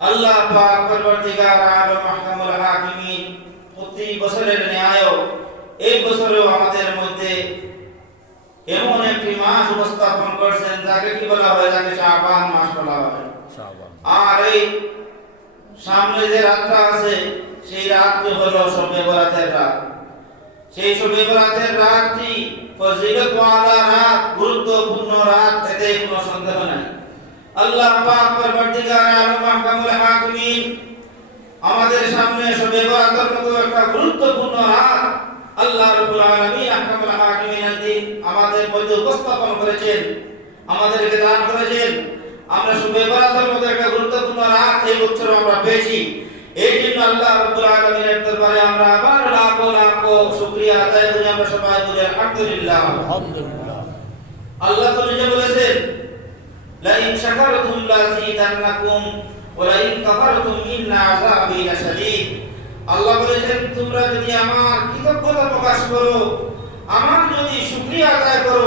আল্লাহ পাক পরবর্তীকার আলম আহকামুল হাকিমিন প্রতি বছরের ন্যায় এই বছরেও আমাদের মধ্যে এমন একটি মাস উপস্থাপন করছেন যাকে কি বলা হয়, যাকে শাবান মাস বলা হয়। আর এই সামনে যে রাতটা আছে সেই রাতটি হলো শবে বরাতের রাত। সেই শবে বরাতের রাতটি ফজিলতওয়ালা রাত, গুরুত্বপূর্ণ রাত, এতে কোনো সন্দেহ নাই। আল্লাহ পাক পরবর্তীকার আলম আহকামুল হাকিমিন আমাদের সামনে শবে বরাতের মতো একটা গুরুত্বপূর্ণ রাত আল্লাহ রাব্বুল আলামিন আহকামুল হাকিমিনের দিন আমাদের মধ্যে উপস্থাপন করেছেন, আমাদেরকে দান করেছেন। আমরা শবে বরাতের মতো একটা গুরুত্বপূর্ণ রাত এই বছর আমরা পেয়েছি। এই জন্য আল্লাহ রাব্বুল আলামিনের দরবারে আমরা আবার লাখো লাখো শুকরিয়া আদায় করি। আমরা সবাই বলি আলহামদুলিল্লাহ। আলহামদুলিল্লাহ। আল্লাহ তো নিজে বলেছেন, লা ইন শাকারতুম লাযিদান্নাকুম ওয়া লা ইন কাফারতুম ইন্না আযাবি লাশাদীদ। আল্লাহ বলেছেন, তোমরা যদি আমার কৃতজ্ঞতা প্রকাশ করো, আমার যদি শুকরিয়া আদায় করো,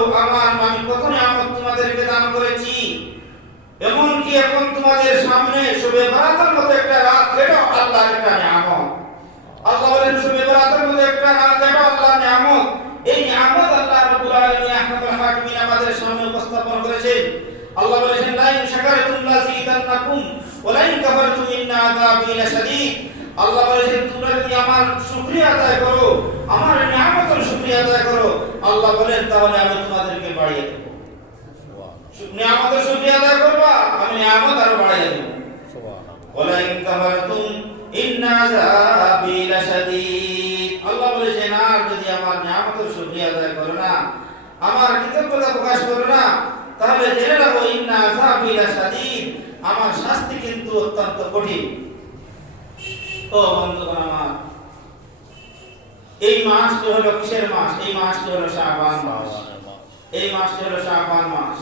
আমি কত নিয়ামত তোমাদেরকে দান করেছি। এমন কি এখন তোমাদের সামনে শবে বরাতের মতো একটা রাত, এটাও আল্লাহর একটা নিয়ামত। আল্লাহ বলেন শবে বরাতের মতো একটা রাত, এটাও আল্লাহর নিয়ামত। এই নিয়ামত আল্লাহ রাব্বুল আলামিন আহকামুল হাকিমিন আমাদের সামনে উপস্থাপন করেছেন। আল্লাহ বলেছেন, লা ইন শাকারতুম লাযিদান্নাকুম ওয়া লা ইন কাফারতুম ইন্না আযাবি লাশাদীদ। আল্লাহ বলেছেন, তোমরা যদি আমার শুকরিয়া আদায় করো, আমার নিয়ামতের শুকরিয়া আদায় করো, আল্লাহ বলেন তাহলে আমি তোমাদেরকে বাড়িয়ে দেব। নিয়ামতের শুকরিয়া আদায় করবা, আমি নিয়ামত আরো বাড়িয়ে দেব। ওয়া লা ইন কাফারতুম ইন্না আযাবি লাশাদীদ। আল্লাহ বলেছেন, আর যদি আমার নিয়ামতের শুকরিয়া আদায় করো না, আমার কৃতজ্ঞতা প্রকাশ করো না, তাহলে জেনে রাখো ইন্না আযাবি লাশাদীদ, আমার শাস্তি কিন্তু অত্যন্ত কঠিন। ও বন্ধুগণ আমার, এই মাসটি হলো কিসের মাস? এই মাসটি হলো শাবান মাস। এই মাসটি হলো শাবান মাস।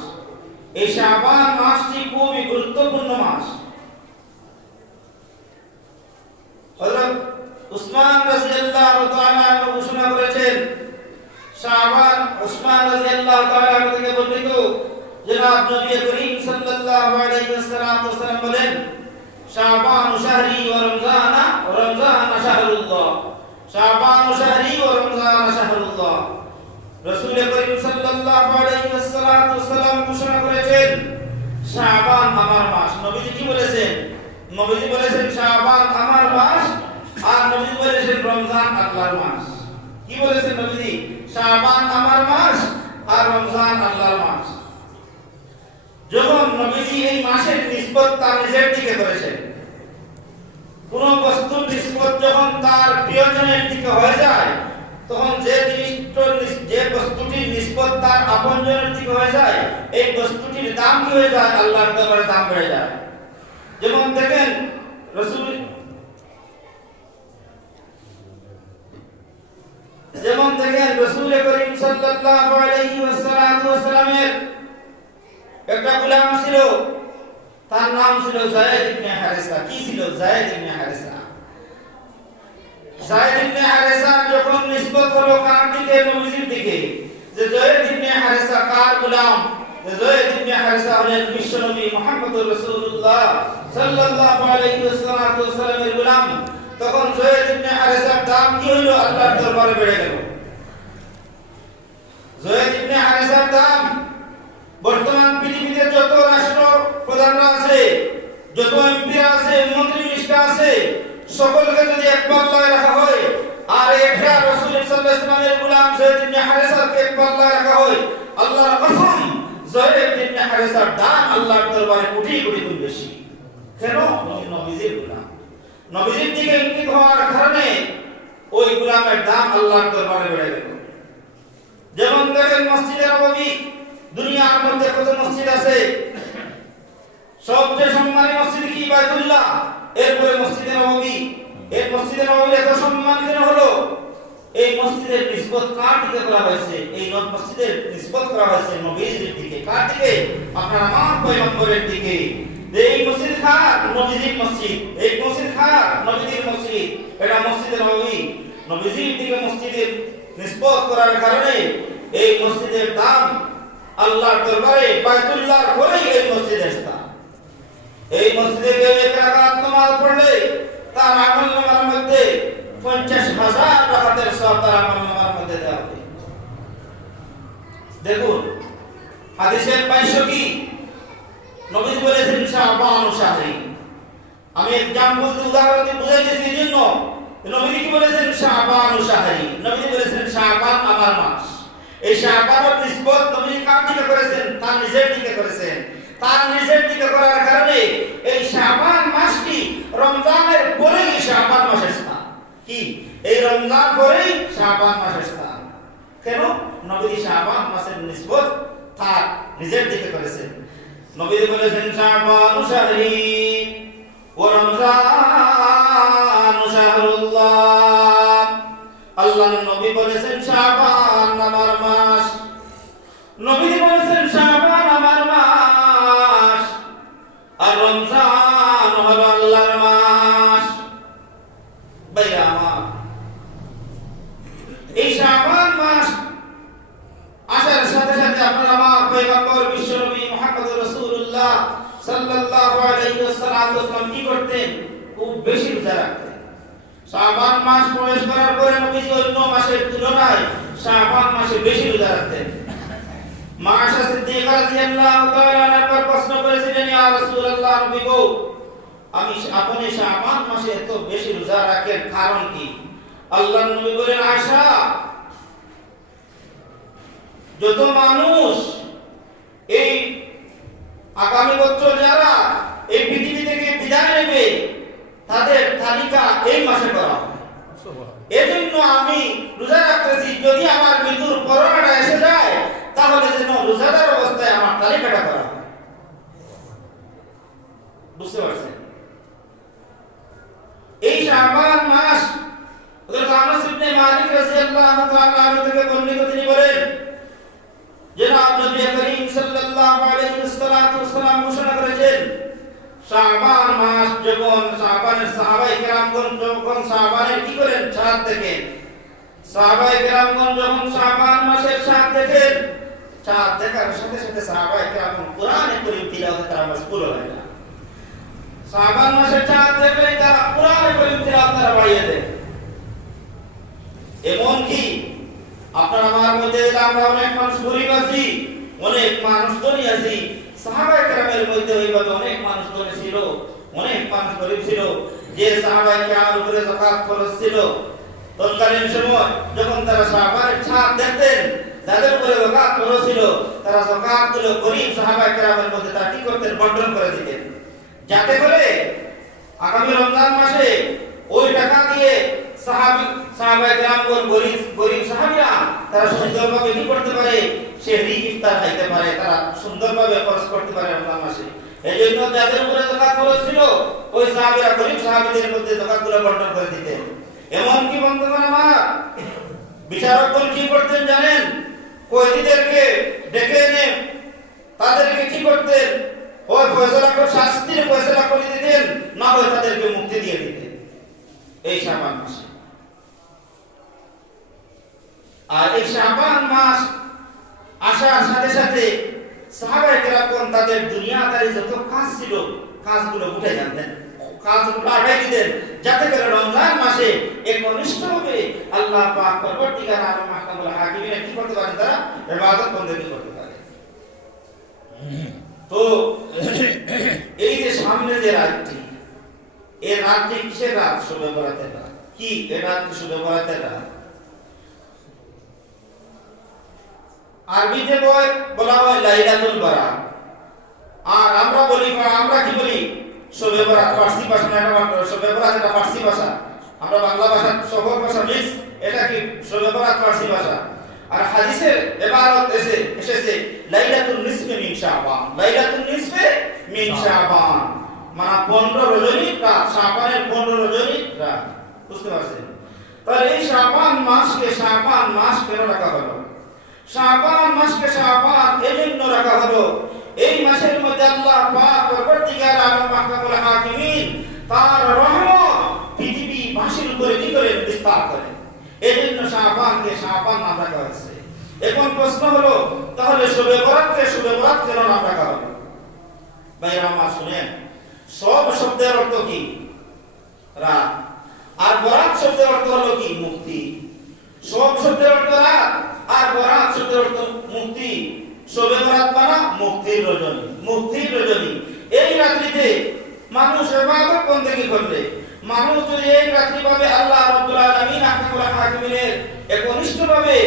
এই শাবান মাসটি খুবই গুরুত্বপূর্ণ মাস। হযরত উসমান রাদিয়াল্লাহু তাআলা আনহু ঘোষণা করেছেন, শাবান উসমান রাদিয়াল্লাহু তাআলা আনহু থেকে বর্ণিত, জনাব নবী করিম সাল্লাল্লাহু আলাইহি ওয়াসাল্লাম বলেন, শাবান শাহরি ওয়া রমজান শাহরুল্লাহ। শাবান শাহরি ওয়া রমজান শাহরুল্লাহ। রাসূল করিম সাল্লাল্লাহু আলাইহি ওয়াসাল্লাম ঘোষণা করেছেন, শাবান আমার মাস। নবীজি কি বলেছেন? নবীজি বলেছেন শাবান আমার মাস, আর নবীজি বলেছেন রমজান আল্লাহর মাস। কি বলেছেন নবীজি? শাবান আমার মাস আর রমজান আল্লাহর মাস। যখন নবীজি এই মাসের নিসবত তার নিজের দিকে করেছেন, কোন বস্তুর নিসবত যখন তার প্রিয়জনের দিকে হয়ে যায়, তখন যে বস্তুটির নিসবত তার আপনজনের দিকে হয়ে যায়, এই বস্তুটির দাম কি হয়ে যায়? আল্লাহর দরবারে দাম বেড়ে যায়। যেমন দেখেন রাসূল করিম সাল্লাল্লাহু আলাইহি ওয়াসাল্লামের একটা গোলাম ছিল, তার নাম ছিল যায়েদ ইবনে হারেসা। কি ছিল? যায়েদ ইবনে হারেসা। যায়েদ ইবনে হারেসা যখন নিসবত হলো কার দিকে? নবীজির দিকে। যে যায়েদ ইবনে হারেসা কার গোলাম? যে যায়েদ ইবনে হারেসা হলেন বিশ্বনবী মুহাম্মদুর রাসূলুল্লাহ সাল্লাল্লাহু আলাইহি ওয়াসাল্লামের গোলাম। তখন যায়েদ ইবনে হারেসার দাম কি হলো? আল্লাহর দরবারে বেড়ে গেল। যায়েদ ইবনে হারেসার দাম বর্তমান পৃথিবীতে যত রাষ্ট্র প্রধানরা আছে, যত এমপিরা আছে, মন্ত্রী মিনিস্টার আছে, সকলকে যদি এক পাল্লায় রাখা হয়, আর একটা রাসূল সাল্লাল্লাহু আলাইহি ওয়াসাল্লামের গোলাম যায়েদ ইবনে হারেসাকে এক পাল্লায় রাখা হয়, আল্লাহর কসম, যায়েদ ইবনে হারেসার দাম আল্লাহর দরবারে কোটি কোটি গুণ বেশি। কেন? নবীজির গোলাম। নবীজির দিকে ইঙ্গিত হওয়ার কারণে ওই গোলামের দাম আল্লাহর দরবারে বেড়ে গেল। যেমন দেখেন মসজিদে নববী, দুনিয়ার মধ্যে কত মসজিদ আছে, সবচেয়ে সম্মানী মসজিদ কি? বাইতুল্লাহ। এরপরে মসজিদে নববী। এই মসজিদে নববীর এত সম্মান কেন হলো? এই মসজিদের নিসবত কার দিকে করা হয়েছে? এই মসজিদের নিসবত করা হয়েছে নবীজির দিকে। কার দিকে? আপনার আমার পয়গম্বরের দিকে। এই মসজিদ কার? নবীজির মসজিদ। এই মসজিদ কার? নবীজির মসজিদ। এটা মসজিদে নববী। নবীজির দিকে মসজিদের নিসবত করার কারণে এই মসজিদের দাম আল্লাহর দরবারে বাইতুল্লাহর পরেই এই মসজিদের স্থান। এই মসজিদে কেউ এক রাকাত নামাজ পড়লে তার আমলনামার মধ্যে 50,000 রাকাতের সওয়াব তার আমলনামার মধ্যে দেওয়া হবে। দেখুন হাদিসের ভাষ্য কি? নবী বলেছেন শাবান শাহরি। আমি एग्जांपल দিয়ে উদাহরণ দিয়ে বুঝাইতেছি এজন্য। নবী কি বলেছেন? শাবান শাহরি। নবী বলেছেন শাবান আমার মাস। এই শাবানের নিসবত নবী কার দিকে করেছেন? তার নিজের দিকে করেছেন। তার নিজের দিকে করার কারণে এই শাবান মাসটি রমজানের পরেই শাবান মাসের স্থান। কি এই রমজান পরেই শাবান মাসের স্থান? কেন? নবী শাবান মাসের নিসবত তার নিজের দিকে করেছেন। নবী বলেছেন শাবান শাহরি ওয়া রমজান শাহরুল্লাহ। আল্লাহর নবী বলেছেন শাবান আমার মাস। নবী বলেছেন শাবান আমার মাস আর রমজান হলো আল্লাহর মাস। ভাইরা আমার, এই শাবান মাস আসার সাথে সাথে আপনারা আমার পয়গম্বর বিশ্বনবী মুহাম্মদুর রাসূলুল্লাহ সাল্লাল্লাহু আলাইহি ওয়াসাল্লাম কি করতেন? খুব বেশি রোজা রাখতেন। শাবান মাস প্রবেশ করার পরে নবী অন্য মাসের তুলনায় শাবান মাসে বেশি রোজা রাখতেন। মা আয়েশা সিদ্দিকা রাদিয়াল্লাহু তাআলা আনহার প্রশ্ন করেছিলেন, ইয়া রাসূলুল্লাহ, নবী গো, আপনি শাবান মাসে এত বেশি রোজা রাখেন কারণ কি? আল্লাহর নবী বলেন, আয়েশা, যত মানুষ এই আগামী বছর যারা এই পৃথিবী থেকে বিদায় নেবে তাদের তালিকা এই মাসে করা হবে। এজন্য আমি রোজা রাখতেছি, যদি আমার মৃত্যুর পরোয়ানা এসে যায় তাহলে যেন রোজাদার অবস্থায় আমার তালিকাটা করা হয়। বুঝতে পারছেন? এই শাবান মাস হযরত আনাস ইবনে মালিক রাদিয়াল্লাহু তাআলা আনহু থেকে বর্ণিত, তিনি বলেন, জনাব নবী করিম সাল্লাল্লাহু আলাইহি ওয়াসাল্লাম ঘোষণা করেছেন, শাবান মাস যখন শাবানের সাহাবায়ে কেরামগণ যখন শাবানের কি করেন? চাঁদ দেখেন। সাহাবায়ে কেরামগণ যখন শাবান মাসের চাঁদ দেখেন, চাঁদ দেখার সাথে সাথে সাহাবায়ে কেরামগণ কোরআনে কারীম তিলাওয়াত করা শুরু হয় না। শাবান মাসের চাঁদ দেখলে তারা কোরআনে কারীম তিলাওয়াত করা বাড়িয়ে দেয়। এমন কি আপনার আমার মধ্যে আমরা অনেক মানুষ গরীব আছি, অনেক মানুষ ধনী আছি। সাহাবায়ে কেরামের মধ্যে এইভাবে অনেক মানুষ ধনী ছিল, অনেক মানুষ গরীব ছিল। যে সাহাবায়ে কেরামের উপরে যাকাত ফরজ ছিল, তৎকালীন সময় যখন তারা শাবানের চাঁদ দেখতেন, যাদের উপরে যাকাত ফরজ ছিল, তারা যাকাতগুলো গরীব সাহাবায়ে কেরামের মধ্যে তারা কি করতেন? বণ্টন করে দিতেন, যাতে করে আগামী রমজান মাসে ওই টাকা দিয়ে সাহাবায়ে কেরামগণ গরীব সাহাবীরা তারা সুন্দরভাবে কি করতে পারে? সেহরি ইফতার খাইতে পারে, তারা সুন্দরভাবে খরচ করতে পারে রমজান মাসে। এজন্য যাদের উপরে যাকাত ফরজ ছিল ওই সাহাবীরা গরীব সাহাবীদের মধ্যে যাকাতগুলো বণ্টন করে দিতেন। এমন কি বন্ধুগণ আমার, বিচারকগণ কি করতেন জানেন? কয়েদিদেরকে ডেকে এনে তাদেরকে কি করতেন? ওই ফয়সালা করে শাস্তির ফয়সালা করে দিতেন, না হয় তাদেরকে মুক্তি দিয়ে দিতেন এই শাবান মাসে। আর এই শাবান মাস আসার সাথে সাথে সাহাবায়ে কেরামগণ তাদের দুনিয়াদারি যত কাজ ছিল কাজগুলো উঠে যাতেন, কাজগুলো আদায় দিতেন, যাতে করে রমজান মাসে একনিষ্ঠভাবে আল্লাহ পাক পরবর্তীকার আলম মাহকামুল হাকিমিন কি করতে পারেন? তারা ইবাদত বন্দেগী করতে পারে। তো এই যে সামনে যে রাতটি, এই রাতটি কিসের রাত? শবে বরাতের রাত। কি এই রাতটি? শবে বরাতের রাত। আরবিতে বলা হয় লাইলাতুল বারাত, আর আমরা বলি, আমরা কি বলি? শবে বরাত। ফার্সি ভাষা না, এটা শবে বরাত এটা ফার্সি ভাষা। আমরা বাংলা ভাষা সকল ভাষা মিক্স, এটা কি শবে বরাত ফার্সি ভাষা। আর হাদিসের ইবারত এসেছে লাইলাতুন নিসফি মিন শাবান, লাইলাতুন নিসফি মিন শাবান, মানে 15 রজনী রাত, শাবানের 15 রজনী রাত। বুঝতে পারছেন? তাহলে এই শাবান মাসকে শাবান মাস কেন রাখা হলো? শাবান মাসকে শাবান এজন্য রাখা হলো, এই মাসের মধ্যে আল্লাহ পাক পরবর্তীকার আলম মাহকামুল হাকিমিন তার রহমত পৃথিবী বাসীর উপরে কি করে? বিস্তার করেন। এজন্য শাবানকে শাবান নাম রাখা হয়েছে। এখন প্রশ্ন হলো, তাহলে শবে বরাতকে শবে বরাত কেন নাম রাখা হলো? ভাইরা আমার শুনেন, সব শব্দের অর্থ কি? রাত। আর বরাত শব্দের অর্থ হলো কি? মুক্তি। সব শব্দের অর্থ রাত, আর বরাত শব্দের অর্থ মুক্তি। শবে বরাত মানে মুক্তির রজনী, মুক্তির রজনী। এই রাত্রিতে মানুষ ইবাদত বন্দেগী করলে, মানুষ যদি এই রাত্রি পাবে আল্লাহ রাব্বুল আলামিন আহকামুল হাকিমিনের একনিষ্ঠভাবে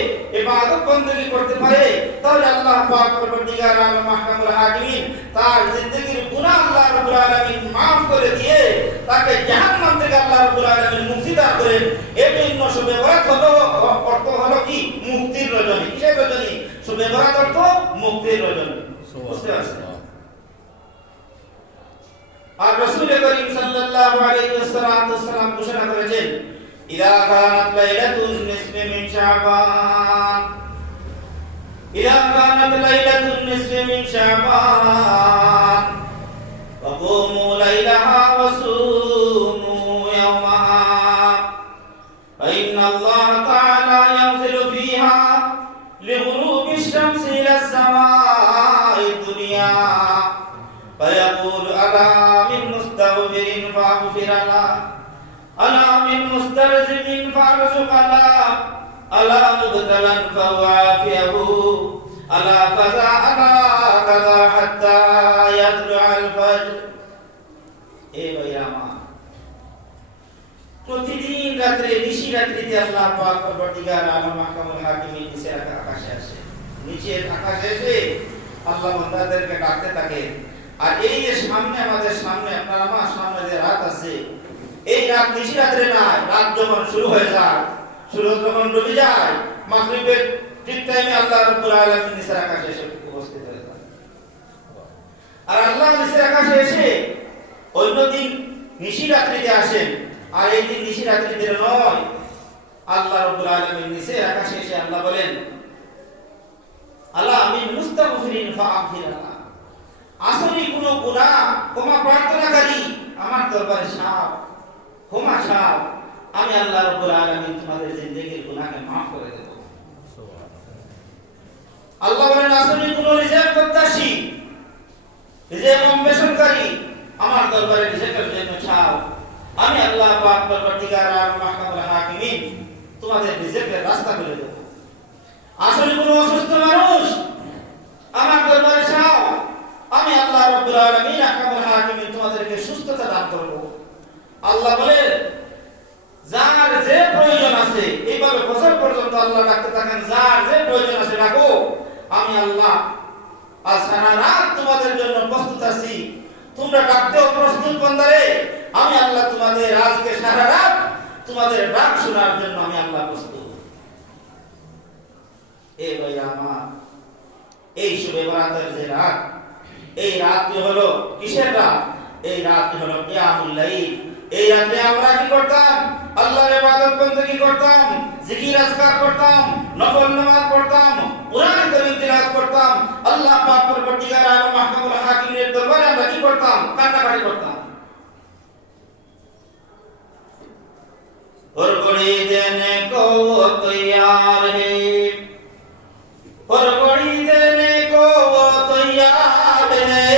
ইবাদত বন্দেগী করতে পারে, তাহলে আল্লাহ পাক পরবর্তীকার আলম আহকামুল হাকিমিন তার জিন্দেগীর গুনাহ আল্লাহ রাব্বুল আলামিন maaf করে দিয়ে তাকে জাহান্নাম থেকে আল্লাহ রাব্বুল আলামিন মুক্তি দান করেন। এই জন্য শবে বরাত হলো অর্থ হলো কি? মুক্তির রজনী। কিসের রজনী? শবে বরাত অর্থ মুক্তির রজনী। বুঝতে পারছেন? আর রাসূল করিম সাল্লাল্লাহু আলাইহি ওয়াসাল্লাম ঘোষণা করেছেন, ইদা কানাত লাইলাতুন নিসফি মিন শাবান, ইদা কানাত লাইলাতুন নিসফি মিন শাবান ফাকুমু লাইলাহা ওয়া সুমু ইয়াওমাহা ফাইন্নাল্লাহা তাআলা ইয়ানজিলু ফিহা লিগুরুবি শামসি ইলা সামাই দুনিয়া فيقول ألا من مستغفر فاغفر له ألا من مسترزق فارزق له ألا مبتلا فوافيه ألا كذا حتى يطلع الفجر. এ ভাইরা আমার, প্রতিদিন রাতে নিশি রাত্রিতে আল্লাহ পাক পরবর্তীকার আলম আহকামুল হাকিমিন নিচের আকাশে আসে, নিচের আকাশে এসে আল্লাহ বান্দাদেরকে ডাকতে থাকে। আর এই যে সামনে আমাদের সামনে আপনার আমার সামনে যে রাত আছে, এই রাত নিশি রাত্রে নয়, রাত যখন শুরু হয়ে যায়, সূর্য যখন ডুবে যায়, মাগরিবের ঠিক টাইমে আল্লাহ রাব্বুল আলামিন নিচের আকাশে এসে উপস্থিত হয়ে যায়। আর আল্লাহ নিচের আকাশে এসে অন্যদিন নিশি রাত্রিতে আসেন, আর এই দিন নিশি রাত্রিতে নয়, আল্লাহ রাব্বুল আলামিন নিচের আকাশে এসে আল্লাহ বলেন, আলা মিন মুস্তাগফিরিন ফাগফির লাহ, আসলে কোনো গুনাহ ক্ষমা প্রার্থনাকারী আমার দরবারে সাপ, ক্ষমা সাপ, আমি আল্লাহ রাব্বুল আলামিন তোমাদের জিন্দেগীর গুনাহকে maaf করে দেব। আল্লাহ বলেন, আসলে কোনো রিজেক্ট প্রত্যাশী, রিজেক্ট অন্বেষণকারী আমার দরবারে রিজেক্টের জন্য চাও, আমি আল্লাহ পাক পরবর্তীকার আলম আহকামুল হাকিমিন তোমাদের রিজেক্টের রাস্তা করে দেব। আসলে কোনো অসুস্থ মানুষ আমার দরবারে চাও, আমি আল্লাহ রাব্বুল আলামিন আহকামুল হাকিমিন তোমাদেরকে সুস্থতা দান করব। আল্লাহ বলে, যার যে প্রয়োজন আছে, এইভাবে বছর পর্যন্ত আল্লাহ ডাকতে থাকেন, যার যে প্রয়োজন আছে ডাকো, আমি আল্লাহ আজ সারা রাত তোমাদের জন্য প্রস্তুত আছি। তোমরা ডাকতেও প্রস্তুত বান্দারে, আমি আল্লাহ তোমাদের আজকে সারা রাত তোমাদের ডাক শোনার জন্য আমি আল্লাহ প্রস্তুত। এ ভাই আমার, এই শবে বরাতের যে রাত, এই রাতটি হলো কিসের রাত? এই রাতটি হলো কিয়ামুল লাইল। এই রাতে আমরা কি করতাম? আল্লাহর ইবাদত বন্দেগী করতাম, জিকির আজকার করতাম, নফল নামাজ পড়তাম, কুরআন কারীম তিলাওয়াত করতাম। আল্লাহ পাক পরবর্তীকার আলম মাহকামুল হাকিমের দরবারে আমরা কি করতাম? কান্নাকাটি করতাম। और बड़ी देने को वो तैयार है, और बड़ी देने को वो तैयार है,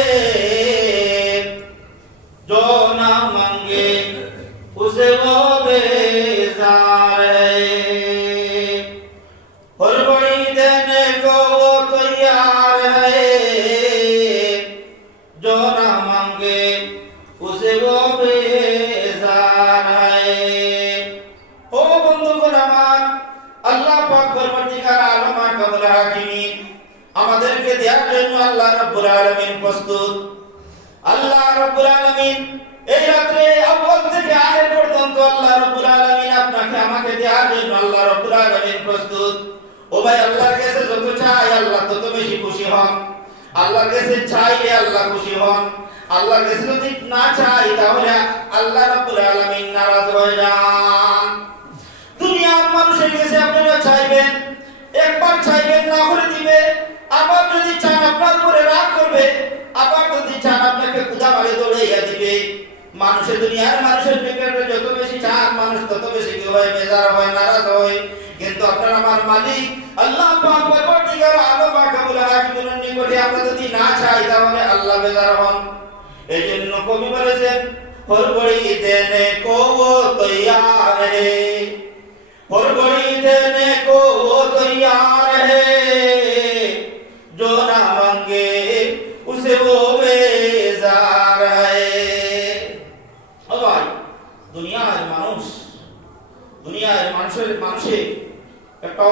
जो ना मांगे उसे वो बेजार है, और बड़ी देने को वो तैयार है, जो ना मांगे उसे वो बेजार है। ও বন্ধুগণ আমার, আল্লাহ পাক পরবর্তীকার আলম মাহকামুল হাকিমিন আমাদেরকে দেওয়ার জন্য আল্লাহ রাব্বুল আলামিন প্রস্তুত। আল্লাহ রাব্বুল আলামিন এই রাতে আউয়াল থেকে আখির পর্যন্ত আল্লাহ রাব্বুল আলামিন আপনাকে আমাকে দেওয়ার জন্য আল্লাহ রাব্বুল আলামিন প্রস্তুত। ও ভাই, আল্লাহর কাছে যত চাই আল্লাহ তত বেশি খুশি হন। আল্লাহর কাছে চাইলে আল্লাহ খুশি হন। আল্লাহর কাছে যদি না চাই তাহলে আল্লাহ রাব্বুল আলামিন নারাজ হয়ে যান। দুনিয়ার মানুষের কাছে আপনারা চাইবেন, একবার চাইবেন না করে দিবে, আবার যদি চান আপনার উপরে রাগ করবে, আবার যদি চান আপনাকে ক্ষুধা মারে দৌড়াইয়া দিবে। মানুষের দুনিয়ার মানুষের নিকটে যত বেশি চান মানুষ তত বেশি কি হয়? বেজার হয়, নারাজ হয়। কিন্তু আপনার আমার মালিক আল্লাহ পাক পরবর্তীকার আলম মাহকামুল হাকিমের নিকটে আমরা যদি না চাই তাহলে আল্লাহ বেজার হন। এজন্য কবি বলেছেন, হর বড়ি দেনে কো तैयार है, हर घड़ी देने को वो तैयार है, जो ना मांगे उसे वो बेजार है। ও ভাই, দুনিয়ার মানুষে একটা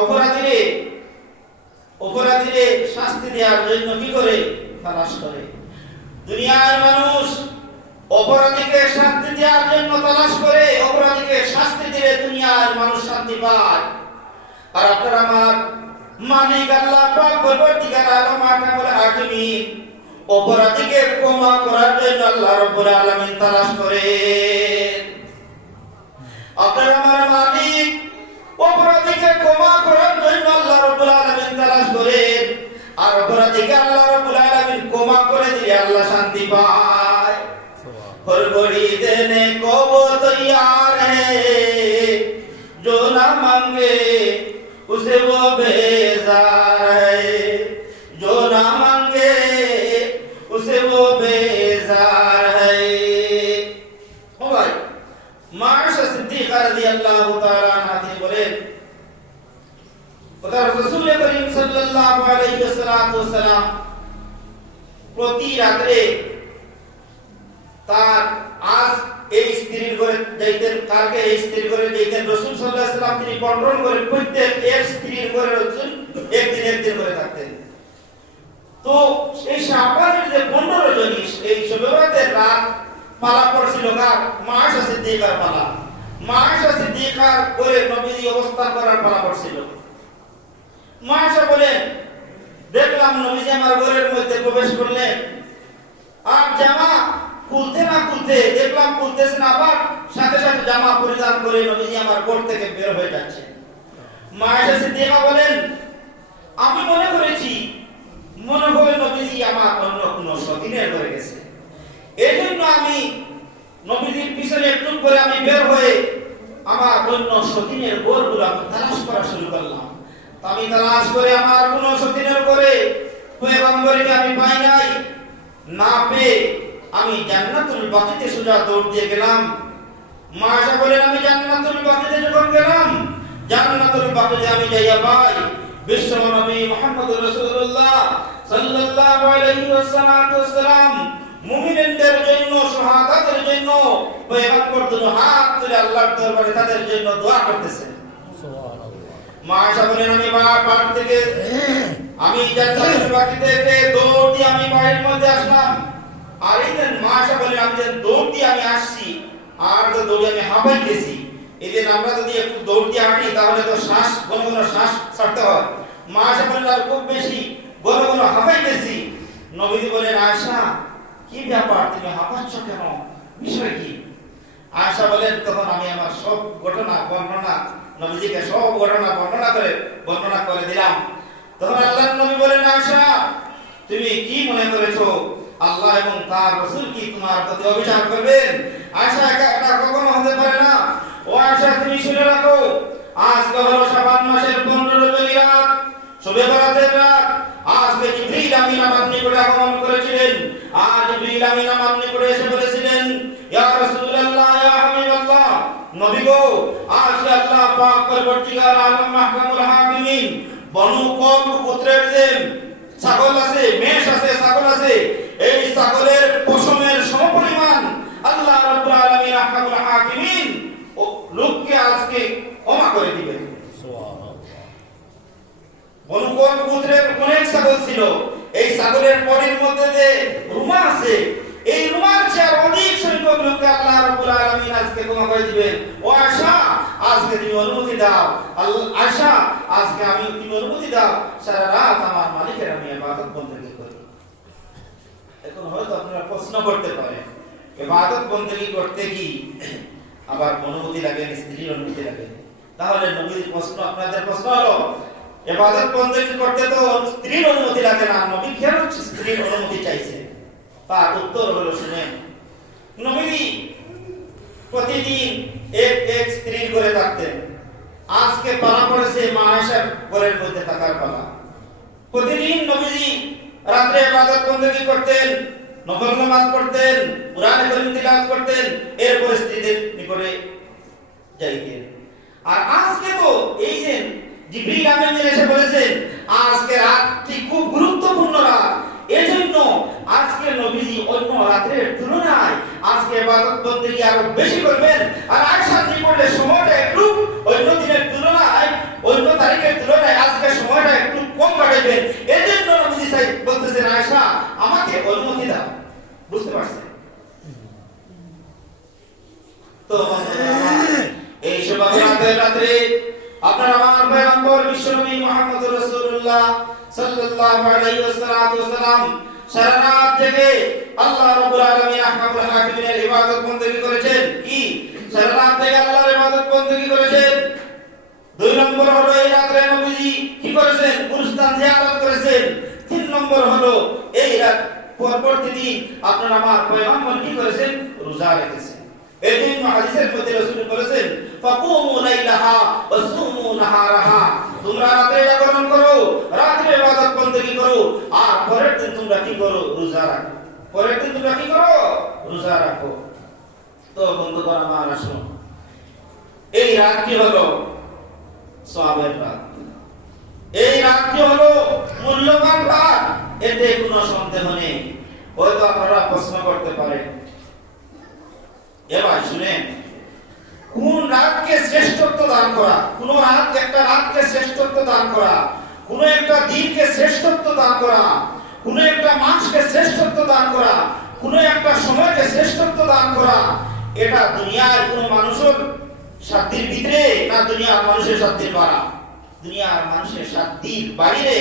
অপরাধীরে শাস্তি দেওয়ার জন্য কি করে? তালাশ করে। দুনিয়ার মানুষ অপরাধীকে শাস্তি দেওয়ার জন্য তালাশ করে, অপরাধীকে শাস্তি দিলে দুনিয়ার মানুষ শান্তি পায়। আর আপনার আমার মালিক আল্লাহ পাক পরবর্তীকার আলম মাহকামুল হাকিমিন অপরাধীকে ক্ষমা করার জন্য আল্লাহ রাব্বুল আলামিন তালাশ করে। আপনার আমার মালিক অপরাধীকে ক্ষমা করার জন্য আল্লাহ রাব্বুল আলামিন তালাশ করে, আর অপরাধীকে আল্লাহ রাব্বুল আলামিন ক্ষমা করে দিলে আল্লাহ শান্তি পায়। हर घड़ी देने को वो तैयार है, जो ना मांगे उसे वो बेजार है, जो ना मांगे उसे वो बेजार है। ओ भाई, माशा सिद्दीक़ा রাদিয়াল্লাহু তাআলা আনহা তিনি বলেন, ওটা রাসূল করিম সাল্লাল্লাহু আলাইহি ওয়াসাল্লাম প্রতি রাতে তার আজ এই স্ত্রীর ঘরে যাইতেন, কালকে এই স্ত্রীর ঘরে যাইতেন। রাসূল সাল্লাল্লাহু আলাইহি ওয়াসাল্লাম তিনি কন্ট্রোল করে প্রত্যেক এক স্ত্রীর ঘরে রাসূল একদিন করে থাকতেন। তো এই শাবানের যে 15 জন এই শবে বরাতের রাত পালা পড়ছিল কার? মা আয়েশা সিদ্দিকার পালা। মা আয়েশা সিদ্দিকার ঘরে নবীজি অবস্থান করার পালা পড়ছিল। মা আয়েশা বলেন, দেখলাম নবীজি আমার ঘরের মধ্যে প্রবেশ করলেন, আর জামা খুলতে না খুলতে দেখলাম খুলতেছেন, আবার সাথে সাথে জামা পরিধান করে নবীজি আমার ঘর থেকে বের হয়ে যাচ্ছে। মা আয়েশা সিদ্দিকা বলেন, আমি মনে করেছি মনে হয় নবীজি আমার অন্য কোনো সতীনের ঘরে গেছে, এজন্য আমি নবীজির পিছনে একটু করে আমি বের হয়ে আমার অন্য সতীনের ঘরগুলো আমি তালাশ করা শুরু করলাম। আমি তালাশ করে আমার কোনো সতীনের ঘরে পয়গম্বরকে আমি পাই নাই, না পেয়ে আমি জান্নাতুল বাকিতে সোজা দৌড় দিয়ে গেলাম। মা আয়েশা বলেন, আমি জান্নাতুল বাকিতে যখন গেলাম, জান্নাতুল বাকিতে আমি যাইয়া পাই বিশ্ব নবী মুহাম্মদুর রাসূলুল্লাহ সাল্লাল্লাহু আলাইহি ওয়াসাল্লাম মুমিনদের জন্য, শাহাদাতের জন্য পয়গম্বর দুনো হাত তুলে আল্লাহর দরবারে তাদের জন্য দোয়া করতেছেন। সুবহানাল্লাহ। মা আয়েশা বলেন, আমি বাড়ি থেকে আমি জান্নাতুল বাকিতে দৌড় দিয়ে আমি বাড়ির মধ্যে আসলাম। আর এইদিন মা আয়েশা বলেন, আমি যে দৌড় দিয়ে আমি আসছি, আর তো দৌড়ে আমি হাঁপাই গেছি। এদিন আমরা যদি একটু দৌড় দিয়ে হাঁটি তাহলে তো শ্বাস ঘন ঘন শ্বাস ছাড়তে হয়। মা আয়েশা বলেন, আর খুব বেশি ঘন ঘন হাঁপাই গেছি। নবীজি বলেন, আয়েশা কি ব্যাপার, তুমি হাঁপাচ্ছ কেন, বিষয় কি? আয়েশা বলেন, তখন আমি আমার সব ঘটনা বর্ণনা নবীজিকে সব ঘটনা বর্ণনা করে দিলাম। তখন আল্লাহর নবী বলেন, আয়েশা তুমি কি মনে করেছো আল্লাহ এবং তার রাসূল কি তোমার প্রতি অভিযান করবেন? আয়েশা এটা কখনো হতে পারে না। ও আয়েশা, তুমি শুনে রাখো, আজকে হলো শাবান মাসের 15 রাত, শবে বরাতের রাত। আজকে জিবরিল আমিন আমার নিকটে আগমন করেছিলেন। আজ জিবরিল আমিন আমার নিকটে এসে বলেছিলেন, ইয়া রাসূলুল্লাহ, ইয়া হাবিবাল্লাহ, নবী গো, আজ আল্লাহ পাক পরবর্তীকার আলম মাহকামুল হাকিমিন বনু কম পুত্রের দেন ছাগল আছে, মেষ আছে, ছাগল আছে, এই ছাগলের পশমের সমপরিমাণ আল্লাহ রাব্বুল আলামিন আহকামুল হাকিমিন ও লোককে আজকে ক্ষমা করে দিবেন। সুবহানাল্লাহ। বনু কম পুত্রের অনেক ছাগল ছিল, এই ছাগলের পরির মধ্যে যে রুমা আছে, এই রুমার চেয়ে অধিক সংখ্যক লোককে আল্লাহ রাব্বুল আলামিন আজকে ক্ষমা করে দিবেন। ও আয়েশা, আজকে তুমি অনুমতি দাও, আয়েশা আজকে তুমি অনুমতি দাও, সারা রাত আমার মালিকের আমি ইবাদত বন্দেগী করি। এখন হয়তো আপনারা প্রশ্ন করতে পারেন, ইবাদত বন্দেগী করতে কি আবার অনুমতি লাগে, স্ত্রীর অনুমতি লাগে? তাহলে নবীর প্রশ্ন, আপনাদের প্রশ্ন হলো, ইবাদত বন্দেগী করতে তো স্ত্রীর অনুমতি লাগে না, নবী কেন স্ত্রীর অনুমতি চাইছেন? তার উত্তর হলো, শুনেন, নবী প্রতিদিন এক স্ত্রীর ঘরে থাকতেন। আজকে পালা পড়েছে মা আয়েশার ঘরের মধ্যে থাকার পালা। প্রতিদিন নবীজি রাতে ইবাদত বন্দেগী করতেন, নফল নামাজ পড়তেন, কুরআন কারীম তিলাওয়াত করতেন, এরপর স্ত্রীদের নিকটে চাইতেন। আর আজকে তো এই যে জিবরিল আমিন এসে বলেছেন আজকে রাতটি খুব গুরুত্বপূর্ণ রাত, এজন্য আজকে নবীজি অন্য রাতের তুলনায় আজকে ইবাদত বন্দেগী আরো বেশি করবেন। আর আয়েশা রিপোর্টের সময়টা একটু অন্য দিনের তুলনায়, অন্য তারিখের তুলনায় আজকে সময়টা একটু কম কাটাবেন। এজন্য নবীজি বলতেছেন আয়েশা আমাকে অনুমতি দাও। বুঝতে পারছেন তো? এই শুভরাতের রাতে আপনার আমার পয়গম্বর বিশ্বনবী মুহাম্মদুর রাসূলুল্লাহ সাল্লাল্লাহু আলাইহি ওয়াসাল্লাম সারা রাত জেগে আল্লাহ রাব্বুল আলামিন আহকামুল হাকিমের ইবাদত বন্দেগী করেছেন। কি সারা রাত জেগে আল্লাহর ইবাদত বন্দেগী করেছেন। দুই নম্বর হলো এই রাতে নবীজি কি করেছেন? গুরুস্থান জিয়ারত করেছেন। তিন নম্বর হলো এই রাত পরবর্তী দিন আপনার আমার পয়গম্বর কি করেছেন? রোজা রেখেছেন। এজন্য হাদিসের মধ্যে রাসূল বলেছেন ফাকুমু লাইলাহা ওয়া সুমু নাহারাহা, তোমরা রাতে জাগরণ করো, রাতে ইবাদত বন্দেগী করো, আর পরের দিন তোমরা কি করো? রোজা রাখো। পরের দিন তোমরা কি করো? রোজা রাখো। তো বন্ধুগণ আমার আসুন, এই রাতটি হলো সওয়াবের রাত, এই রাতটি হলো মূল্যবান রাত, এতে কোনো সন্দেহ নেই। হয়তো আপনারা প্রশ্ন করতে পারেন এবার শুনেন, কোন রাতকে শ্রেষ্ঠত্ব দান করা, কোন রাত একটা রাতকে শ্রেষ্ঠত্ব দান করা, কোন একটা দিনকে শ্রেষ্ঠত্ব দান করা, কোন একটা মাসকে শ্রেষ্ঠত্ব দান করা, কোন একটা সময়কে শ্রেষ্ঠত্ব দান করা, এটা দুনিয়ার কোন মানুষের সাধ্যের ভিতরে না দুনিয়ার মানুষের সাধ্যের বাড়া? দুনিয়ার মানুষের সাধ্যের বাইরে।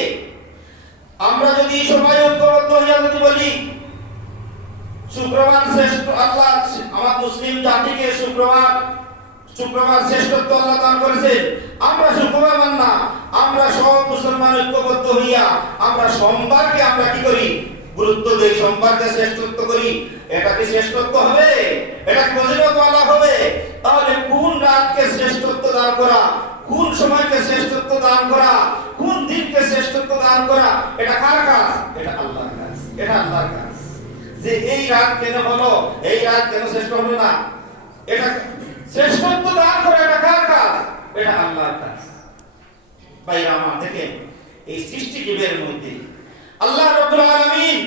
আমরা যদি সবাই ঐক্যবদ্ধ হইয়া যদি বলি শুক্রবার শ্রেষ্ঠ, আল্লাহ আমার মুসলিম জাতিকে শুক্রবার শ্রেষ্ঠত্ব আল্লাহ দান করেছেন, আমরা শুক্রবার না, আমরা সব মুসলমান ঐক্যবদ্ধ হইয়া আমরা সোমবারকে আমরা কি করি? গুরুত্ব দেই, সোমবারকে শ্রেষ্ঠত্ব করি। এটা কি শ্রেষ্ঠত্ব হবে? এটা কি ফজিলতওয়ালা হবে? তাহলে কোন রাতকে শ্রেষ্ঠত্ব দান করা, কোন সময়কে শ্রেষ্ঠত্ব দান করা, কোন দিনকে শ্রেষ্ঠত্ব দান করা, এটা কার কাজ? এটা আল্লাহর কাজ। এটা আল্লাহর কাজ। যে এই রাত কেন হলো, এই রাত কেন শ্রেষ্ঠ হলো না, এটা শ্রেষ্ঠত্ব দান করা এটা কার কাজ? এটা আল্লাহর কাজ। ভাইরা আমার দেখেন, এই সৃষ্টি জীবের মধ্যে আল্লাহ রাব্বুল আলামিন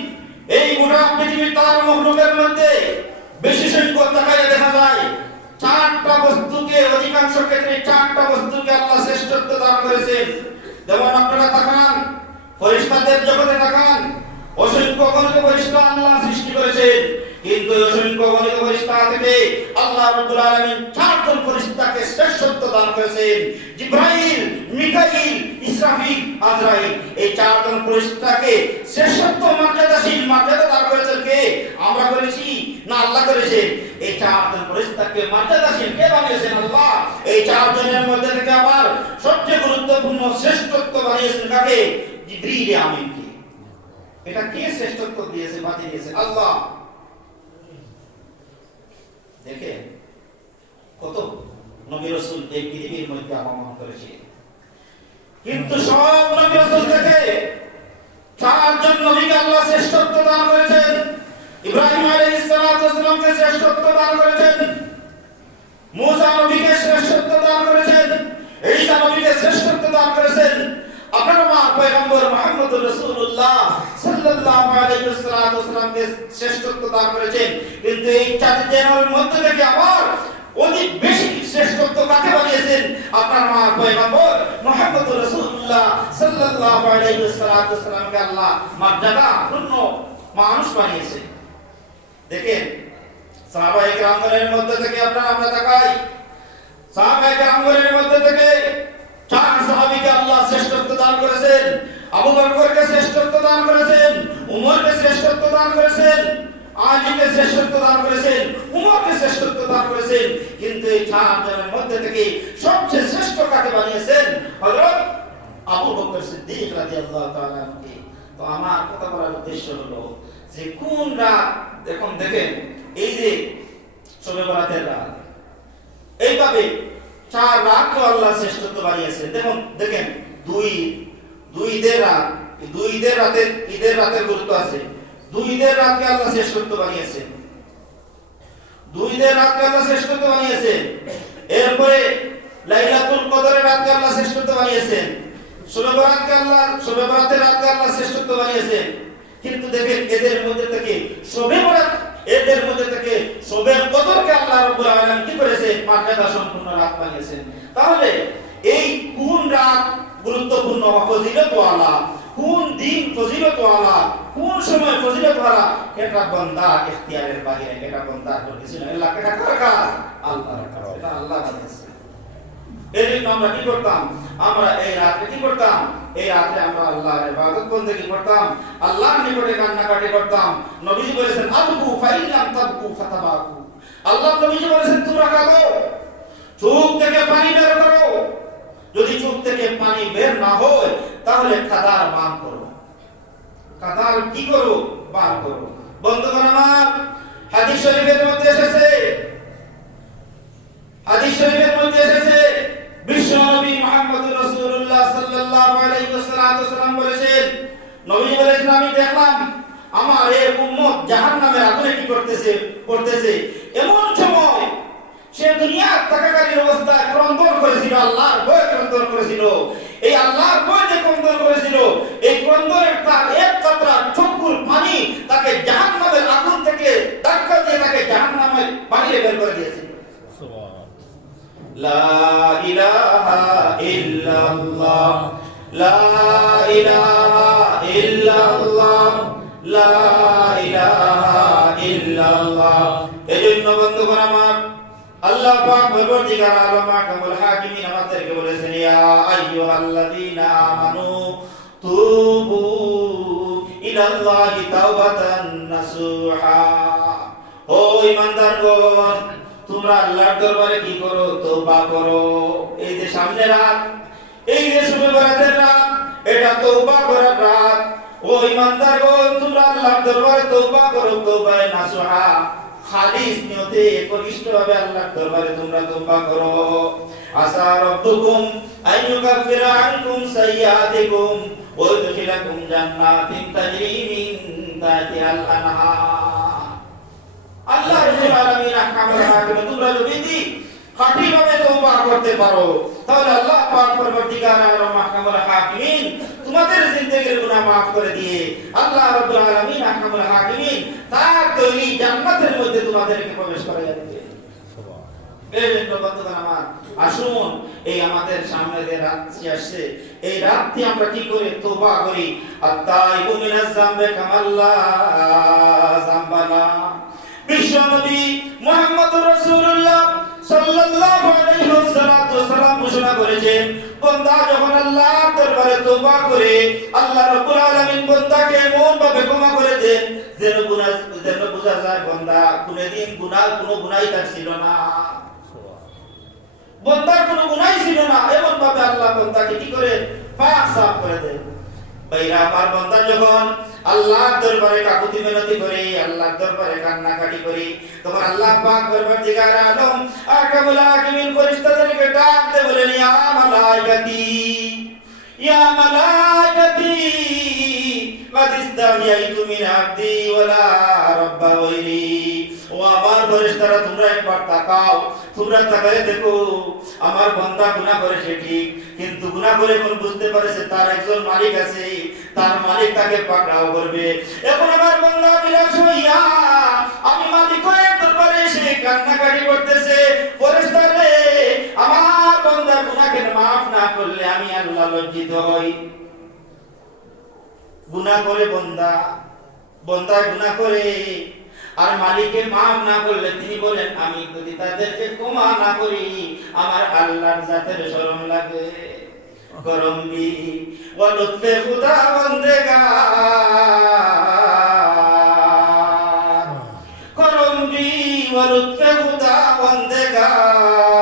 এই গোটা পৃথিবীর তার মখলুকের মধ্যে বেশি সংখ্যক তাকাইয়া দেখা যায় চারটা বস্তুকে, অধিকাংশ ক্ষেত্রে চারটা বস্তুকে আল্লাহ শ্রেষ্ঠত্ব দান করেছেন। যেমন আপনারা তাকান ফেরেশতাদের জগতে তাকান, অসংখ্য গণিত ফেরেশতা আল্লাহ সৃষ্টি করেছেন, কিন্তু অসংখ্য গণিত ফেরেশতা থেকে আল্লাহ রাব্বুল আলামিন চারজন ফেরেশতাকে শ্রেষ্ঠত্ব দান করেছেন। জিবরাইল, মিকাইল, ইসরাফিল, আজরাইল, এই চারজন ফেরেশতাকে শ্রেষ্ঠত্ব মর্যাদাশীল মর্যাদা দান করেছেন কে? আমরা করেছি না আল্লাহ করেছেন? এই চারজন ফেরেশতাকে মর্যাদাশীল কে বানিয়েছেন? আল্লাহ। এই চারজনের মধ্যে থেকে আবার সবচেয়ে গুরুত্বপূর্ণ শ্রেষ্ঠত্ব বানিয়েছেন কাকে? জিবরিল আমিনকে। এটা কে শ্রেষ্ঠত্ব দিয়েছে, বানিয়ে দিয়েছে? আল্লাহ। দেখে কত নবী রাসূল এই পৃথিবীর মধ্যে আগমন করেছে, কিন্তু সব নবী রাসূল থেকে চারজন নবীকে আল্লাহ শ্রেষ্ঠত্ব দান করেছেন। ইব্রাহিম আলাইহিস সালাতু ওয়াস সালামকে শ্রেষ্ঠত্ব দান করেছেন, মুসা নবীকে শ্রেষ্ঠত্ব দান করেছেন, ঈসা নবীকে শ্রেষ্ঠত্ব দান করেছেন, আপনার আমার পয়গম্বর মুহাম্মদুর রাসূলুল্লাহ সাল্লাল্লাহু আলাইহি ওয়াসাল্লামকে শ্রেষ্ঠত্ব দান করেছেন। কিন্তু এই চারজনের মধ্যে থেকে আবার অধিক বেশি শ্রেষ্ঠত্ব কাকে বানিয়েছেন? আপনার আমার পয়গম্বর মুহাম্মদুর রাসূলুল্লাহ সাল্লাল্লাহু আলাইহি ওয়াসাল্লামকে আল্লাহ মর্যাদাপূর্ণ মানুষ বানিয়েছেন। দেখেন সাহাবায়ে কেরামের মধ্যে থেকে আমরা তাকাই, সাহাবায়ে কেরামের মধ্যে থেকে চার সাহাবীকে আল্লাহ শ্রেষ্ঠত্ব দান করেছেন। আবু বকরকে শ্রেষ্ঠত্ব দান করেছেন, উমরকে শ্রেষ্ঠত্ব দান করেছেন, আলীকে শ্রেষ্ঠত্ব দান করেছেন, উমরকে শ্রেষ্ঠত্ব দান করেছেন। কিন্তু এই চারজনের মধ্যে থেকে সবচেয়ে শ্রেষ্ঠ কাকে বানিয়েছেন? হযরত আবু বকর সিদ্দিক রাদিয়াল্লাহু তাআলা আনহু। তো আমার কথা বলার উদ্দেশ্য হলো যে কোন রাত, দেখেন এই যে শবে বরাতের রাত, এইভাবে চার রাতকে আল্লাহ শ্রেষ্ঠত্ব বানিয়েছেন। দেখেন দুই ঈদের রাত, ঈদের রাতের গুরুত্ব আছে। দুই ঈদের রাতকে আল্লাহ শ্রেষ্ঠত্ব বানিয়েছেন, দুই ঈদের রাতকে আল্লাহ শ্রেষ্ঠত্ব বানিয়েছেন। এরপরে রাতকে আল্লাহ শ্রেষ্ঠত্ব বানিয়েছেন, শবে বরাতের রাতকে আল্লাহ শ্রেষ্ঠত্ব বানিয়েছেন। কিন্তু দেখেন এদের মধ্যে থেকে শবে বরাত, এদের মধ্যে থেকে শবে কদরকে আল্লাহ রাব্বুল আলামিন কি করেছে? মর্যাদা সম্পূর্ণ রাত বানিয়েছেন। তাহলে এই কোন রাত গুরুত্বপূর্ণ ফজিলতওয়ালা, কোন দিন ফজিলতওয়ালা, কোন সময় ফজিলতওয়ালা, এটা বান্দা ইখতিয়ারের বাইরে, এটা বান্দার কিছু না। আল্লাহ এটা কার কাজ? আল্লাহর কাজ। এটা আল্লাহ বানিয়েছে। এই জন্য আমরা কি করতাম? আমরা এই রাতে কি করতাম? এই রাতে আমরা আল্লাহর ইবাদত বন্দেগী করতাম, আল্লাহর নিকটে কান্নাকাটি করতাম। নবীজি বলেছেন আবকু ফাইলাম তাবকু ফাতাবাকু। আল্লাহ নবীজি বলেছেন তোমরা কাঁদো, চোখ থেকে পানি বের করো। যদি চোখ থেকে পানি বের না হয় তাহলে কাদার বান করো। কাদার কি করো? বান করো। বন্ধুগণ আমার, হাদিস শরীফের মধ্যে এসেছে, হাদিস শরীফের মধ্যে এসেছে বিশ্ব নবী মুহাম্মদুর রাসূলুল্লাহ সাল্লাল্লাহু আলাইহি ওয়াসাল্লাম বলেছেন, নবী বলেছেন আমি দেখলাম আমার এই উম্মত জাহান্নামের আগুনে কি করতেছে। এমন সময় সে দুনিয়ার থাকাকালীন অবস্থায় ক্রন্দন করেছিল, আল্লাহর ভয়ে ক্রন্দন করেছিল। এই আল্লাহর ভয়ে যে ক্রন্দন করেছিল, এই ক্রন্দনের তার এক কাতরা চক্ষুর পানি তাকে জাহান্নামের আগুন থেকে ধাক্কা দিয়ে তাকে জাহান্নামের বাইরে বের করে দিয়েছিল। লা ইলাহা ইল্লাল্লাহ, লা ইলাহা ইল্লাল্লাহ, লা ইলাহা ইল্লাল্লাহ। এজন্য বন্ধুগণ আমার, আল্লাহ পাক পরবর্তীকার আলম মাহকামুল হাকিমিন আমাদেরকে বলেছেন ইয়া আইয়ুহাল্লাযীনা আমানু তুবু ইলাল্লাহি তাওবাতান নাসুহা। ও ঈমানদারগণ, তোমরা আল্লাহর দরবারে কি করো? তওবা করো। এই যে সামনে রাত, এই যে শবে বরাতের রাত, এটা তওবা করার রাত। ও ঈমানদারগণ, তোমরা আল্লাহর দরবারে তওবা করো, তওবায়ে নাসুহা, খালিস নিয়তে একনিষ্ঠভাবে আল্লাহর দরবারে তোমরা তওবা করো। আসা রাব্বুকুম আইয়ুকাফিরা আনকুম সাইয়্যাতিকুম ওয়া ইউদখিলাকুম জান্নাতিন তাজরি মিন তাহতিহাল আনহার। আল্লাহ রাব্বুল আলামিন আহকামুল হাকিম, তোমরা যদি খাঁটিভাবে তওবা করতে পারো তাহলে আল্লাহ পাক পরবর্তীকার আলম আহকামুল হাকিমিন তোমাদের জিন্দেগীর গুনাহ maaf করে দিয়ে আল্লাহ রাব্বুল আলামিন আহকামুল হাকিমিন তার তৈরি জান্নাতের মধ্যে তোমাদেরকে প্রবেশ করাইয়া দিবে। এই জন্য বন্ধুগণ আমার, আসুন এই আমাদের সামনে যে রাত্রি আসছে, এই রাত্রি আমরা কি করে তওবা করি। আত-তাইবু মিনাজ যামবি কামাল্লা যামবালা। বিশ্ব নবী মুহাম্মদুর রাসূলুল্লাহ সাল্লাল্লাহু আলাইহি ওয়াসাল্লাম ঘোষণা করেছেন, বান্দা যখন আল্লাহর দরবারে তওবা করে আল্লাহ রাব্বুল আলামিন বান্দাকে এমন ভাবে ক্ষমা করে দেন যেন বোঝা যায় বান্দা কোনদিন কোনো গুনাহই তার ছিল না, বান্দার কোনো গুনাহই ছিল না। এমন ভাবে আল্লাহ বান্দাকে কি করে? পাক সাফ করে দেন। বাইরা আমার, বান্দা যখন আল্লাহর দরবারে কাকুতি মিনতি করে, আল্লাহর দরবারে কান্নাকাটি করে, তখন আল্লাহ পাক পরবর্তীকার আলম আহকামুল হাকিমিন ফেরেশতাদেরকে ডাকতে বলেন ইয়া মালাইকাতি, ইয়া মালাইকাতি قد استحييت من عبدي ولا رب غيري। ও আমার ফেরেশতারা, তোমরা একবার তাকাও, তোমরা তাকায় দেখো আমার বান্দা গুনাহ করেছে ঠিক, কিন্তু গুনাহ করে কোন বুঝতে পারেছে তার একজন মালিক আছে, তার মালিক তাকে পাকড়াও করবে। এখন আমার বান্দা বিলাস হইয়া আমি মালিকের দরবারে এসে কান্নাকাটি করতেছে, ফেরেশতারে আমার বান্দার গুনাহকে maaf না করলে আমি আল্লাহ লজ্জিত হই। গুনাহ করে বান্দা গুনাহ করে আর মালিককে maaf না করলে তিনি বলেন আমি যদি তাদেরকে ক্ষমা না করি আমার আল্লাহর জাতের শরম লাগে। করম বি ওয়া লুতফে খুদা বন্দেগার, করম বি ওয়া লুতফে খুদা বন্দেগার,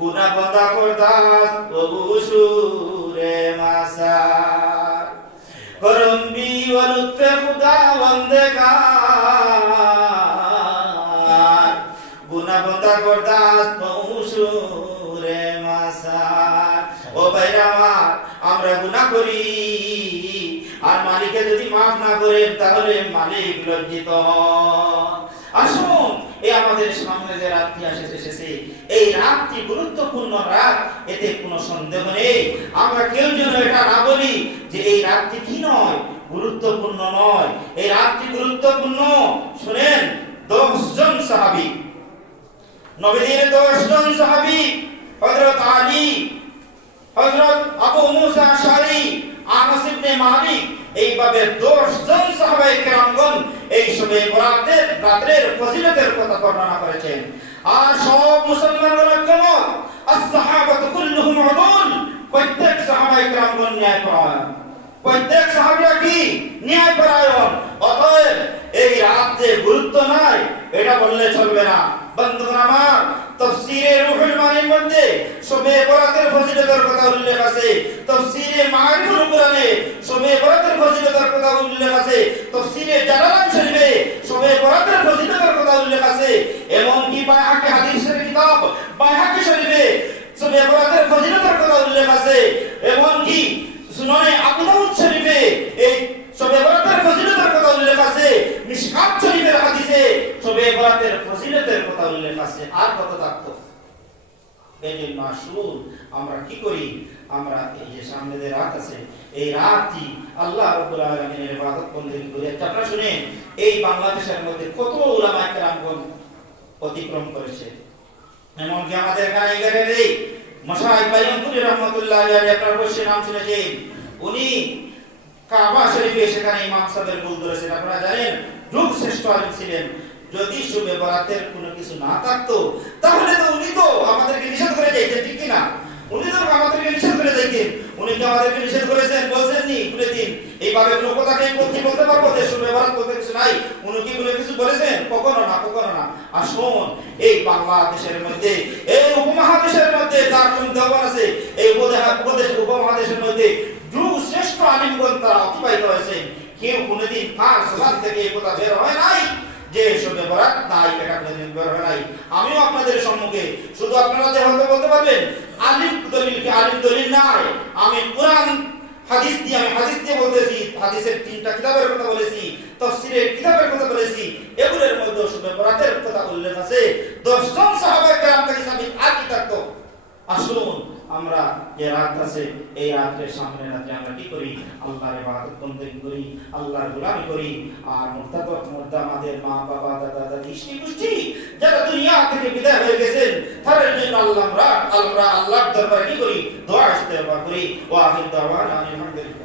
গুনাহ বান্দা করদাস ওবুশুরে মাসার, করম বি ওয়া লুতফে খুদা বন্দেগার, গুনাহ বান্দা করদাস ওবুশুরে মাসার। ও ভাইরা আমার, আমরা গুনাহ করি আর মালিককে যদি maaf না করেন তাহলে মালিক লজ্জিত হন। আসুন এই আমাদের সামনে যে রাতটি এসেছে এই রাতটি গুরুত্বপূর্ণ রাত, এতে কোনো সন্দেহ নেই। আমরা কেউ যেন এটা না বলি যে এই রাতটি কি নয়, গুরুত্বপূর্ণ নয়। এই রাতটি গুরুত্বপূর্ণ। শুনেন, 10 জন সাহাবী, নবীর 10 জন সাহাবী, হযরত আলী, হযরত আবু মুসা আশআরী, আনাস ইবনে মালিক, এইভাবে 10 জন সাহাবায়ে কেরামগণ এই শবে বরাতের রাতের ফজিলতের কথা বর্ণনা করেছেন। আর সব মুসলমানগণ একমত, as-সাহাবাতু কুল্লুহুম উদুল, প্রত্যেক সাহাবায়ে কেরামগণ ন্যায়পরায়ণ, প্রত্যেক সাহাবীরা কি ন্যায়পরায়ণ। অতএব এই রাত যে গুরুত্ব নাই এটা বললে চলবে না। বন্ধুগণ আমার, তাফসীরে রূহুল মানির মধ্যে শবে বরাতের ফজিলতের কথা উল্লেখ আছে, তাফসীরে মারিফুল কুরআনে শবে বরাতের ফজিলতের কথা উল্লেখ আছে, তাফসীরে জালালাইন শরীফে শবে বরাতের ফজিলতের কথা উল্লেখ আছে। এমন কি বাইহাকি হাদিসের কিতাব বাইহাকি শরীফে শবে বরাতের ফজিলতের কথা উল্লেখ আছে। এমন কি সুনানে আবু দাউদ শরীফে এই শবে বরাতের ফজিলতের কথা উল্লেখ আছে। মিশকাত শরীফের হাদিসে শবে বরাতের ফজিলতের কথা উল্লেখ আছে। আর কত থাকতো। এইজন্য আসুন আমরা কি করি, আমরা এই যে সামনে যে রাত আছে এই রাতটি আল্লাহ রাব্বুল আলামিনের ইবাদত বন্দেগী করি। আপনারা শুনেন, এই বাংলাদেশের মধ্যে কত উলামায়ে কেরামগণ অতিক্রম করেছে। এমনকি আমাদের এখানে এই মশাইখ বাইনতুরি রহমাতুল্লাহ আলাইহি, আপনারা অবশ্যই নাম শুনেছেন, উনি কাবা শরীফে সেখানে ইমাম সাহেবের ভুল ধরেছেন। আপনারা জানেন যুগ শ্রেষ্ঠ আলেম ছিলেন। যদি শবে বরাতের কোনো কিছু না থাকতো তাহলে তো উনি তো আমাদেরকে নিষেধ করে যাইতেন, ঠিক কি না? উনি তো আমাদেরকে নিষেধ করে যাইতেন। উনি কি আমাদেরকে নিষেধ করেছেন? বলছেন নি বলে দিন এইভাবে কোনো কথা কে বলতে পারবো যে শবে বরাত বলতে কিছু নাই? উনি কি কোনো কিছু বলেছেন? কখনো না, কখনো না। আসুন, এই বাংলাদেশের মধ্যে, এই উপমহাদেশের মধ্যে তার দেওয়ান আছে, এই উপমহাদেশের মধ্যে যুগ শ্রেষ্ঠ আলিমগণ তারা অতিবাহিত হয়েছে। কেউ কোনোদিন তার জবান থেকে এই কথা বের হয় নাই যে শবে বরাত নাই, এটা কোনোদিন বের হয় নাই। আমিও আপনাদের সম্মুখে শুধু আপনারা হয়তো বলতে পারবেন আলিম দলিল কি আলিম দলিল নাই। আমি কোরআন হাদিস দিয়ে বলতেছি, হাদিসের 3টা কিতাবের কথা বলেছি, তাফসীরের কিতাবের কথা বলেছি। এগুলোর মধ্যে শবে বরাতের কথা উল্লেখ আছে। 10 জন সাহাবায়ে কেরাম থেকে সাবিত আর কি থাকতো। আসুন আমরা যে রাত আছে এই রাতের সামনে রাতে আমরা কি করি, আল্লাহর ইবাদত বন্দেগী করি, আল্লাহর গোলামি করি। আর মুর্তাদ আমাদের মা বাবা দাদা দাদি গোষ্ঠী যারা দুনিয়া থেকে বিদায় হয়ে গেছেন তাদের জন্য আমরা আল্লাহর দরবারে কি করি, দোয়া ইস্তেগফার করি। ওয়া আখির দাওয়ানা আলহামদুলিল্লাহ।